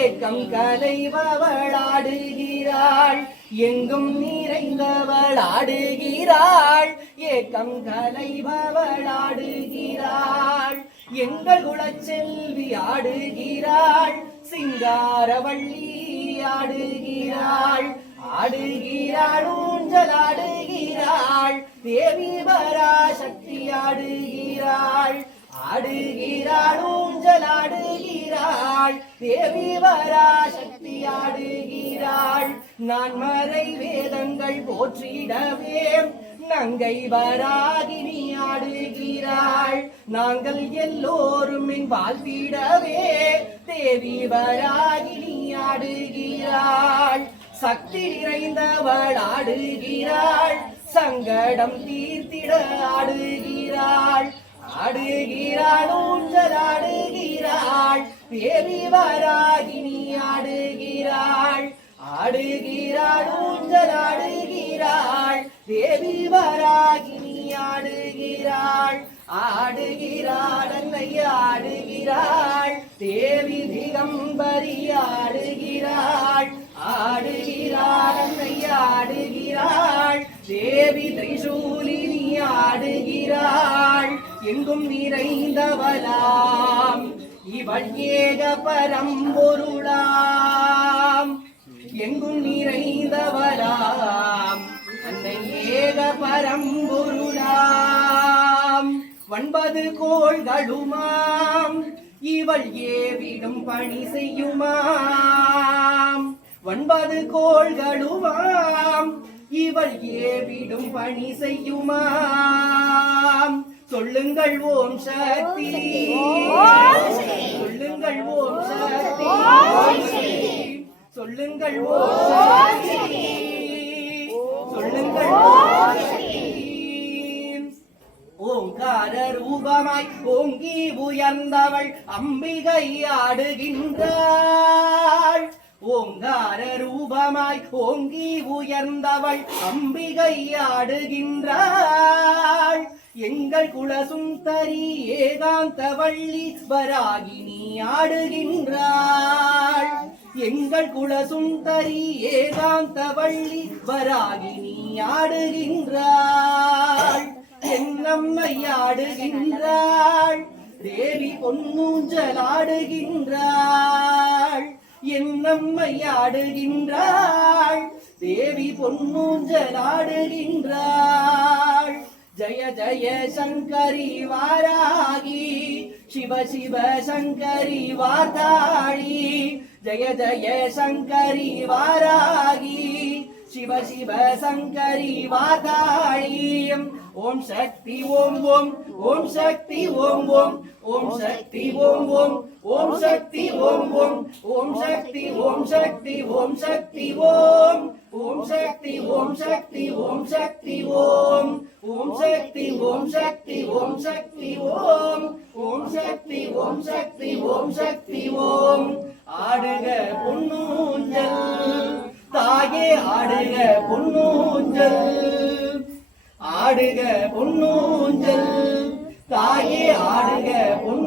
ஏக்கம் கலைபவள் ஆடுகிறாள் எங்கும் நிறைந்தவள் ஆடுகிறாள் ஏக்கம் கலைபவள் ஆடுகிறாள் எங்கள் குலச்செல்வி ஆடுகிறாள் சிங்காரவள்ளி ஆடுகிறாள் ஆடுகிறாள் ஊஞ்சல் ஆடுகிறாள் தேவி பராசக்தி ஆடுகிறாள் ஆடுகிறாள் ஊஞ்சல் ஆடுகிறாள் தேவி பராசக்தி ஆடுகிறாள் நான் மறை வேதங்கள் போற்றிடவே நங்கை வராகினி ஆடுகிறாள் நாங்கள் எல்லோரும் என் வாழ்த்திடவே தேவி வராகினி ஆடுகிறாள் சக்தி நிறைந்தவள் ஆடுகிறாள் சங்கடம் தீர்த்திட ஆடுகிறாள் ஆடுகிறாள் ஊஞ்சல் ஆடுகிறாள் தேவி வராகினி ஆடுகிறாள் ஆடுகிறாள் ஊஞ்சல் ஆடுகிறாள் தேவி வராகினி ஆடுகிறாள் ஆடுகிறாள் அன்னை ஆடுகிறாள் தேவி திகம்பரி ஆடுகிறாள் ஆடுகிறாள் அன்னை ஆடுகிறாள் தேவி திரிசூலினி ஆடுகிறாள் எங்கும் நிறைந்தவளாம் இவள் ஏக பரம்பொருளாம் எங்கும் நிறைந்தவளாம் அன்னை ஏக பரம்பொருளாம் 9 கோள்களுமாம் இவள் ஏவிடும் பணி செய்யுமாம் 9 கோள்களுமாம் இவள் ஏவிடும் பணி செய்யுமாம் சொல்லுங்கள் ஓம் சக்தி சொல்லுங்கள் ஓம் சக்தி சொல்லுங்கள் ஓம் சக்தி சொல்லுங்கள் ஓம் சக்தி ஓங்கார ரூபமாய் ஓங்கி உயர்ந்தவள் அம்பிகை ஆடுகின்றாள் ஓங்கார ரூபமாய் ஓங்கி உயர்ந்தவள் அம்பிகை ஆடுகின்றாள் எங்கள் குலசுந்தரி ஏகாந்தவள்ளி வராகினி ஆடுகின்றாள் எங்கள் குலசுந்தரி ஏகாந்தவள்ளி வராகினி ஆடுகின்றாள் என்னம்மை ஆடுகின்றாள் தேவி பொன்னூஞ்சல் ஆடுகின்றாள் என்னம்மை ஆடுகின்றாள் தேவி பொன்னூஞ்சல் ஆடுகின்றாள் ஜய ஜய சங்கரி வாராகி சிவ சிவ சங்கரி வார்த்தாளி ஜய ஜய சங்கரி வாராகி சிவ சிவ சங்கரி வார்த்தாளி ஓம் சக்தி ஓம் ஓம் ஓம் சக்தி ஓம் ஓம் ஓம் சக்தி ஓம் ஓம் ஓம் சக்தி ஓம் ஓம் ஓம் சக்தி ஓம் சக்தி ஓம் சக்தி ஓம் ஓம் சக்தி ஓம் சக்தி ஓம் சக்தி ஓம் ஓம் சக்தி ஓம் சக்தி ஓம் சக்தி ஓம் ஓம் சக்தி ஓம் சக்தி ஓம் சக்தி ஓம் ஆடுக பொன்னூஞ்சல் தாயே ஆடுக பொன்னூஞ்சல் ஆடுக பொன்னூஞ்சல் தாயே ஆடுக பொன்னூஞ்சல்